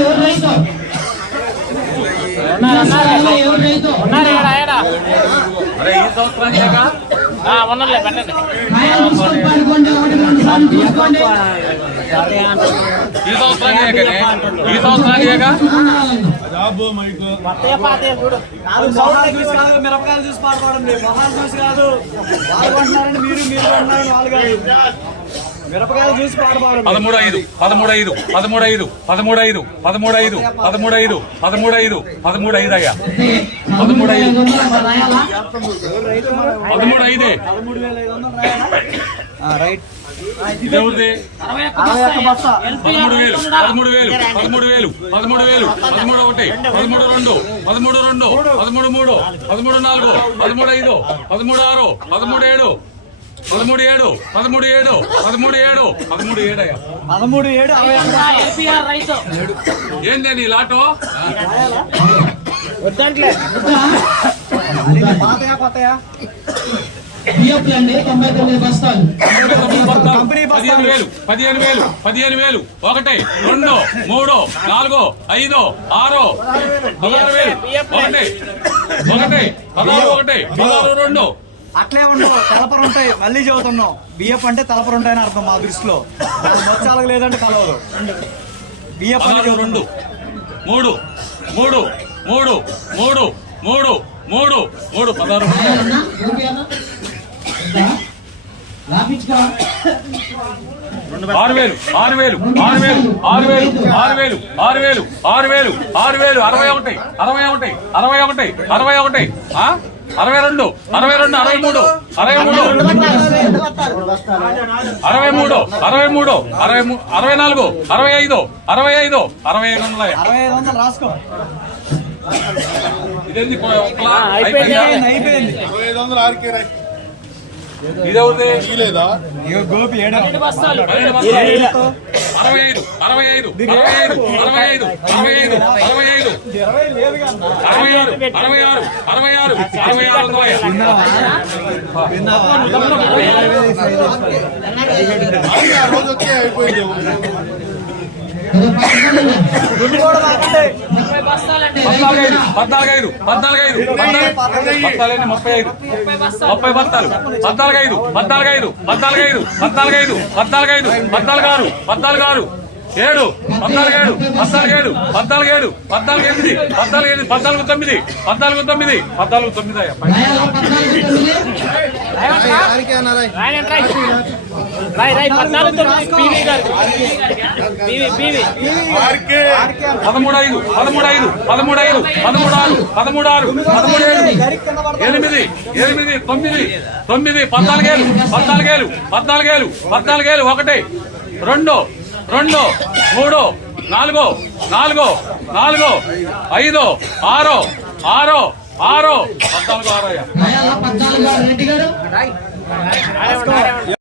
ఎవరు ఈ సంవత్సరానికి ఈ సంవత్సరానికి మిరపకాయలు చూసి పాడుకోవడం మొహాలు చూసి కాదు వాళ్ళు కొంటున్నారండి మీరు మీరు కొంటున్నారని వాళ్ళు కాదు పదమూడు ఐదు పదమూడు ఐదు పదమూడు ఐదు పదమూడు ఐదు పదమూడు ఐదు పదమూడు ఐదు పదమూడు ఐదు పదమూడు ఐదు అయ్యా పదమూడు ఐదు పదమూడు ఐదే రైట్ ఇదెవరిది పదమూడు వేలు పదమూడు వేలు పదమూడు వేలు పదమూడు వేలు పదమూడు ఒకటి పదమూడు రెండు పదమూడు రెండు పదమూడు మూడు పదమూడు నాలుగు పదమూడు ఐదు పదమూడు ఆరు పదమూడు ఏడు పదమూడు ఏడు పదమూడు ఏడు పదమూడు ఏడు పదమూడు ఏడు అయ్యా పదమూడు ఏడు ఏంది నీ లాటో? వద్దంట్లే. పదిహేను వేలు పదిహేను వేలు పదిహేను వేలు. ఒకటి రెండు మూడు నాలుగు ఐదు ఆరు. పదహారు వేలు. ఒకటి ఒకటి పదహారు ఒకటి పదహారు రెండు. అట్లే ఉండవు. తలపరు ఉంటాయి. మళ్ళీ చదువుతున్నాం బియ్యప్ అంటే తలపరు ఉంటాయని అర్థం మా దృష్టిలో వచ్చాలకు లేదంటే కలవదు. బియ్యప్ అంటే రెండు మూడు మూడు మూడు మూడు మూడు మూడు మూడు పదహారు ఆరు వేలు ఆరు వేలు ఆరు వేలు ఆరు వేలు ఆరు వేలు ఆరు వేలు ఆరు వేలు ఆరు వేలు అరవై ఒకటి అరవై ఒకటి అరవై ఒకటి అరవై ఒకటి ఆ? అరవై రెండు అరవై రెండు అరవై మూడు అరవై మూడు. అరవై మూడు అరవై మూడు అరవై అరవై నాలుగు అరవై ఐదు అరవై ఐదు అరవై ఐదు వందల అరవై ఐదు వందలు రాసుకో. ఇదేంది ఇదెవరిది ఇక గోపి ఏడా. అరవై ఐదు అరవై ఐదు అరవై ఐదు అరవై ఐదు అరవై ఐదు అరవై ఐదు ఇరవై లేదుగా అన్న. అరవై ఆరు అరవై ఆరు అరవై ఆరు అరవై ఆరు వందల ఏదో పట్టుకోండి. గుండు కూడా పడకండి. ముప్పై బస్తాలండి పద్నాలుగు ఐదు పద్నాలుగు ఐదు పద్నాలుగు ముప్పై ఐదు ముప్పై బస్తాలు. పద్నాలుగు ఐదు పద్నాలుగు ఐదు పద్నాలుగు ఐదు పద్నాలుగు ఐదు పద్నాలుగు ఐదు పద్నాలుగు ఆరు పద్నాలుగు ఆరు ఏడు పద్నాలుగు ఏడు పద్నాలుగు ఏడు పద్నాలుగు ఏడు పద్నాలుగు ఎనిమిది పద్నాలుగు ఎనిమిది పద్నాలుగు తొమ్మిది పద్నాలుగు తొమ్మిది పద్నాలుగు తొమ్మిది పదమూడు ఐదు పదమూడు ఐదు పదమూడు ఐదు పదమూడు ఆరు పదమూడు ఆరు పదమూడు ఏడు ఎనిమిది ఎనిమిది తొమ్మిది తొమ్మిది పద్నాలుగేలు పద్నాలుగేలు పద్నాలుగేలు పద్నాలుగేలు ఒకటి రెండు రెండు మూడు నాలుగు నాలుగు నాలుగు ఐదు ఆరు ఆరు ఆరు. పద్నాలుగు ఆరు